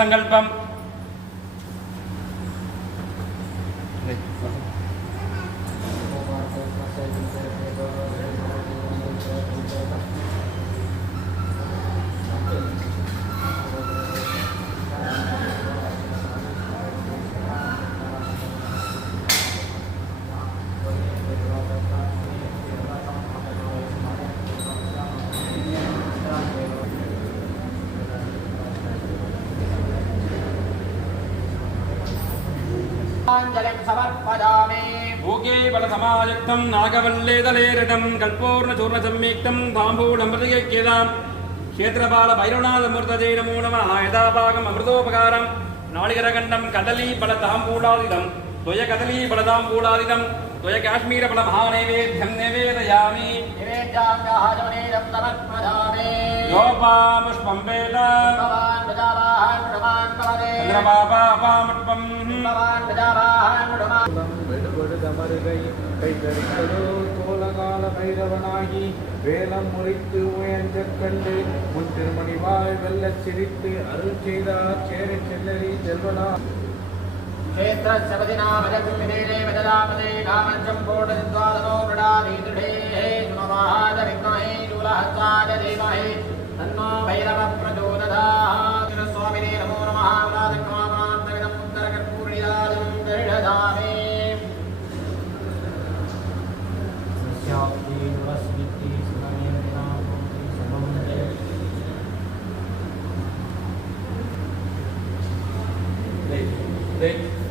सङ्कल्पम् भोगे बलसमायुक्तं नागवल्लेदलेरटं कल्पोर्णचूर्णसम्युक्तं ताम्बूलमृतयज्ञदां क्षेत्रपालभैरवनाथमूर्तये नमो नमः यदाभागम् अमृतोपकारं नालिकरगण्डं कदलीफलताम्बूलादिदं द्वयकदलीफलताम्बूलादिदं द्वयकाश्मीरफलमहानैवेद्यं निवेदयामि योपामुष्पं वेद चन्द्रपापापामुष्पम् தோலகால பைரவனாகி வேலம் முறித்து முயன்றக் கண்டு முன் திருமணிவாய் வெல்லச் சிரித்து அருள் செய்தார் சேரை செல்லரி செல்வனா क्षेत्र सबदिनामजकुम्भिने वददामदे कामञ्चं कोटद्वादनो मृडादीदृढे सुमवाद विद्महे शूलहस्ताय धीमहि तन्नो भैरवः प्रचोदयात् स्वामिने नमो नमः व्रातक्रमाणान्तविदम् उत्तरकर्पूरिदानं दृढधामे स्याप्ति वस्विति सुनमेना सर्वं जय